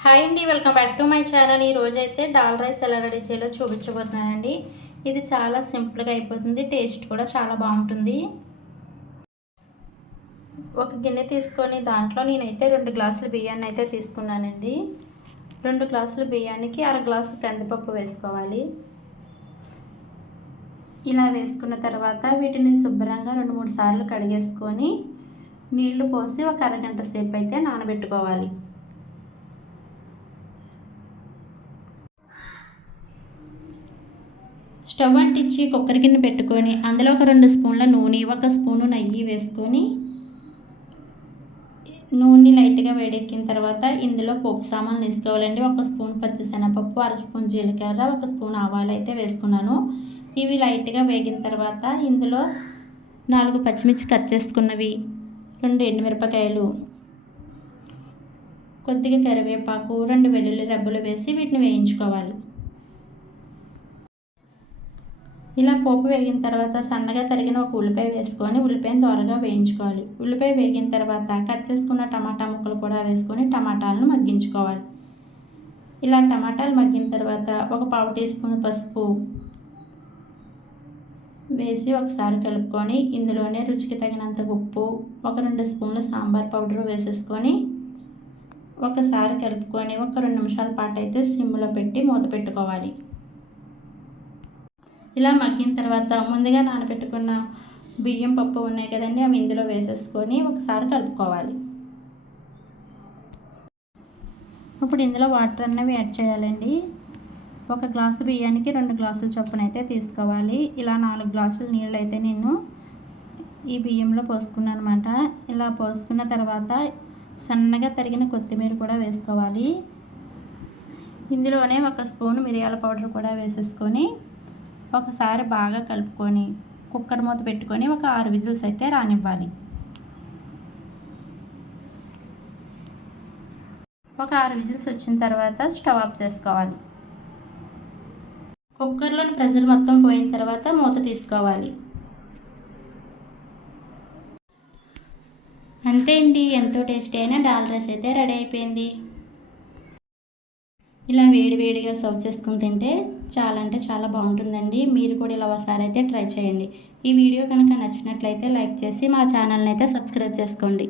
Hi అండి, welcome back to my channel. ఈ రోజు అయితే డాల్ రైస్ ఎలా రెడీ చేయాలో చూపించబోతున్నానండి. ఇది చాలా సింపుల్గా అయిపోతుంది, టేస్ట్ కూడా చాలా బాగుంటుంది. ఒక గిన్నె తీసుకొని దాంట్లో నేనైతే 2 గ్లాసుల బియ్యాన్ని అయితే తీసుకున్నానండి. 2 గ్లాసుల బియ్యానికి 1/2 గ్లాసు కందిపప్పు వేసుకోవాలి. ఇలా వేసుకున్న తర్వాత వీటిని శుభ్రంగా 2-3 సార్లు కడిగేసుకొని నీళ్లు పోసి ఒక అరగంట సేపు అయితే నానబెట్టుకోవాలి. స్టవ్ అంటించి కుక్కర్ గిన్నె పెట్టుకొని అందులో ఒక 2 స్పూన్ల నూనె, 1 స్పూను నెయ్యి వేసుకొని నూనె లైట్గా వేడెక్కిన తర్వాత ఇందులో పోపు సామాన్లు వేసుకోవాలండి. 1 స్పూన్ పచ్చిశనగపప్పు, 1/2 స్పూన్ జీలకర్ర, 1 స్పూన్ ఆవాలు అయితే వేసుకున్నాను. ఇవి లైట్గా వేగిన తర్వాత ఇందులో 4 పచ్చిమిర్చి కట్ చేసుకున్నవి, 2 ఎండుమిరపకాయలు, కొద్దిగా కరివేపాకు, 2 వెల్లుల్లి రెబ్బలు వేసి వీటిని వేయించుకోవాలి. ఇలా పోపు వేగిన తర్వాత సన్నగా తరిగిన ఒక ఉల్లిపాయ వేసుకొని ఉల్లిపాయను త్వరగా వేయించుకోవాలి. ఉల్లిపాయ వేగిన తర్వాత కట్ చేసుకున్న టమాటా ముక్కలు కూడా వేసుకొని టమాటాలను మగ్గించుకోవాలి. ఇలా టమాటాలు మగ్గిన తర్వాత ఒక 1/2 టీ స్పూన్ పసుపు వేసి ఒకసారి కలుపుకొని ఇందులోనే రుచికి తగినంత ఉప్పు, ఒక 2 స్పూన్ల సాంబార్ పౌడర్ వేసేసుకొని ఒకసారి కలుపుకొని ఒక 2 నిమిషాల పాటు అయితే సిమ్లో పెట్టి మూత పెట్టుకోవాలి. ఇలా మగ్గిన తర్వాత ముందుగా నానబెట్టుకున్న బియ్యం పప్పు ఉన్నాయి కదండి, అవి ఇందులో వేసేసుకొని ఒకసారి కలుపుకోవాలి. ఇప్పుడు ఇందులో వాటర్ అన్నవి యాడ్ చేయాలండి. 1 గ్లాసు బియ్యానికి 2 గ్లాసుల చొప్పున అయితే తీసుకోవాలి. ఇలా 4 గ్లాసుల నీళ్ళు అయితే నేను ఈ బియ్యంలో పోసుకున్నాను అనమాట. ఇలా పోసుకున్న తర్వాత సన్నగా తరిగిన కొత్తిమీర కూడా వేసుకోవాలి. ఇందులోనే 1 స్పూన్ మిరియాల పౌడర్ కూడా వేసేసుకొని ఒకసారి బాగా కలుపుకొని కుక్కర్ మూత పెట్టుకొని ఒక 6 విజిల్స్ అయితే రానివ్వాలి. ఒక 6 విజిల్స్ వచ్చిన తర్వాత స్టవ్ ఆఫ్ చేసుకోవాలి. కుక్కర్లోని ప్రెషర్ మొత్తం పోయిన తర్వాత మూత తీసుకోవాలి. అంతే అండి, ఎంతో టేస్టీ అయిన డాల్ రైస్ అయితే రెడీ అయిపోయింది. ఇలా వేడివేడిగా సర్వ్ చేసుకుని తింటే చాలా అంటే చాలా బాగుంటుందండి. మీరు కూడా ఇలా ఒకసారి అయితే ట్రై చేయండి. ఈ వీడియో కనుక నచ్చినట్లయితే లైక్ చేసి మా ఛానల్ని అయితే సబ్స్క్రైబ్ చేసుకోండి.